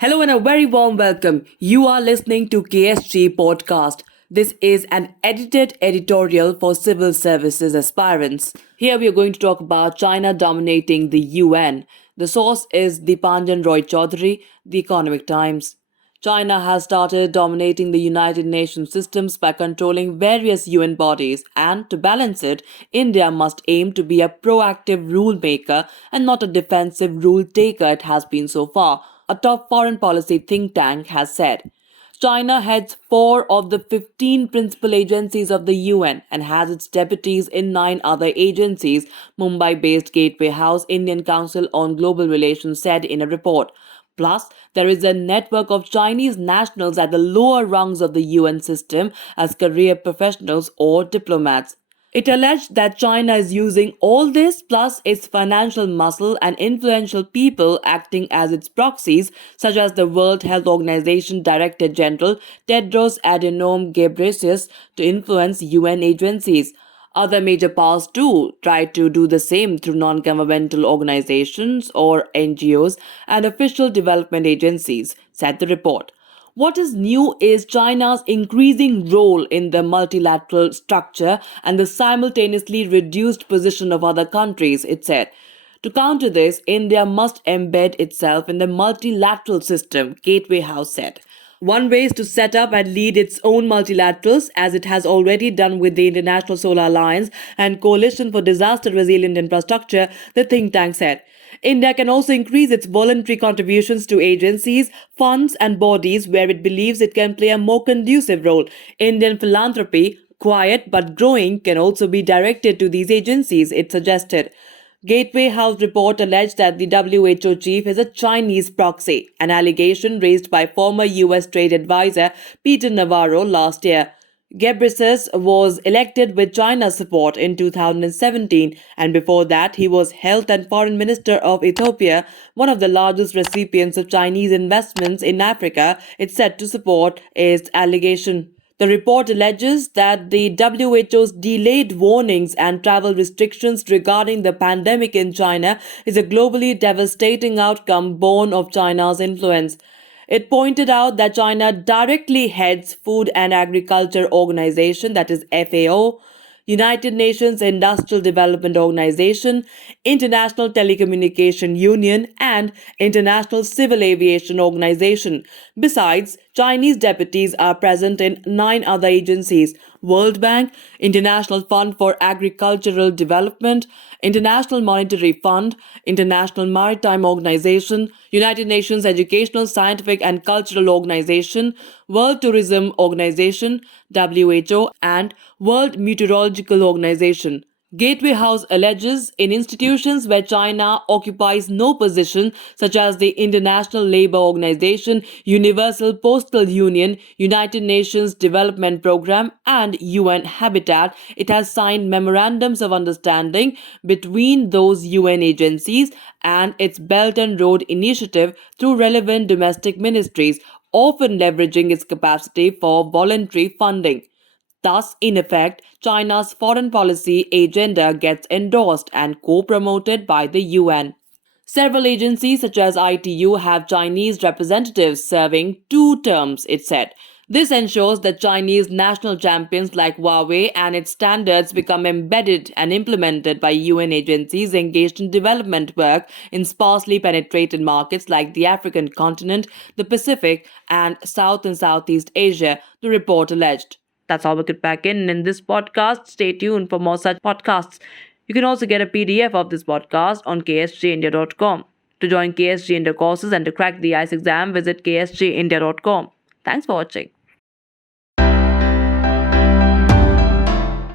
Hello and a very warm welcome. You are listening to KSG Podcast. This is an edited editorial for civil services aspirants. Here we are going to talk about China dominating the UN. The source is Deepanjan Roy Chaudhary, The Economic Times. China has started dominating the United Nations systems by controlling various UN bodies, and to balance it, India must aim to be a proactive rule maker and not a defensive rule taker it has been so far, a top foreign policy think tank has said. China heads 4 of the 15 principal agencies of the UN and has its deputies in 9 other agencies, Mumbai-based Gateway House Indian Council on Global Relations said in a report. Plus, there is a network of Chinese nationals at the lower rungs of the UN system as career professionals or diplomats. It alleged that China is using all this plus its financial muscle and influential people acting as its proxies, such as the World Health Organization Director General Tedros Adhanom Ghebreyesus, to influence UN agencies. Other major powers too try to do the same through non-governmental organizations or NGOs and official development agencies, said the report. What is new is China's increasing role in the multilateral structure and the simultaneously reduced position of other countries, it said. To counter this, India must embed itself in the multilateral system, Gateway House said. One way is to set up and lead its own multilaterals, as it has already done with the International Solar Alliance and Coalition for Disaster Resilient Infrastructure, the think tank said. India can also increase its voluntary contributions to agencies, funds, and bodies where it believes it can play a more conducive role. Indian philanthropy, quiet but growing, can also be directed to these agencies, it suggested. Gateway House report alleged that the WHO chief is a Chinese proxy, an allegation raised by former US trade advisor Peter Navarro last year. Ghebreyesus was elected with China's support in 2017, and before that he was Health and Foreign Minister of Ethiopia, one of the largest recipients of Chinese investments in Africa, it's said to support its allegation. The report alleges that the WHO's delayed warnings and travel restrictions regarding the pandemic in China is a globally devastating outcome born of China's influence. It pointed out that China directly heads Food and Agriculture Organization, that is FAO, United Nations Industrial Development Organization, International Telecommunication Union, and International Civil Aviation Organization. Besides, Chinese deputies are present in 9 other agencies: World Bank, International Fund for Agricultural Development, International Monetary Fund, International Maritime Organization, United Nations Educational, Scientific and Cultural Organization, World Tourism Organization, WHO, and World Meteorological Organization. Gateway House alleges in institutions where China occupies no position, such as the International Labour Organization, Universal Postal Union, United Nations Development Programme, and UN Habitat, it has signed memorandums of understanding between those UN agencies and its Belt and Road Initiative through relevant domestic ministries, often leveraging its capacity for voluntary funding. Thus, in effect, China's foreign policy agenda gets endorsed and co-promoted by the UN. Several agencies such as ITU have Chinese representatives serving 2 terms, it said. This ensures that Chinese national champions like Huawei and its standards become embedded and implemented by UN agencies engaged in development work in sparsely penetrated markets like the African continent, the Pacific, and South and Southeast Asia, the report alleged. That's all we could pack in this podcast. Stay tuned for more such podcasts. You can also get a PDF of this podcast on ksgindia.com. To join KSG India courses and to crack the IAS exam, visit ksgindia.com. Thanks for watching.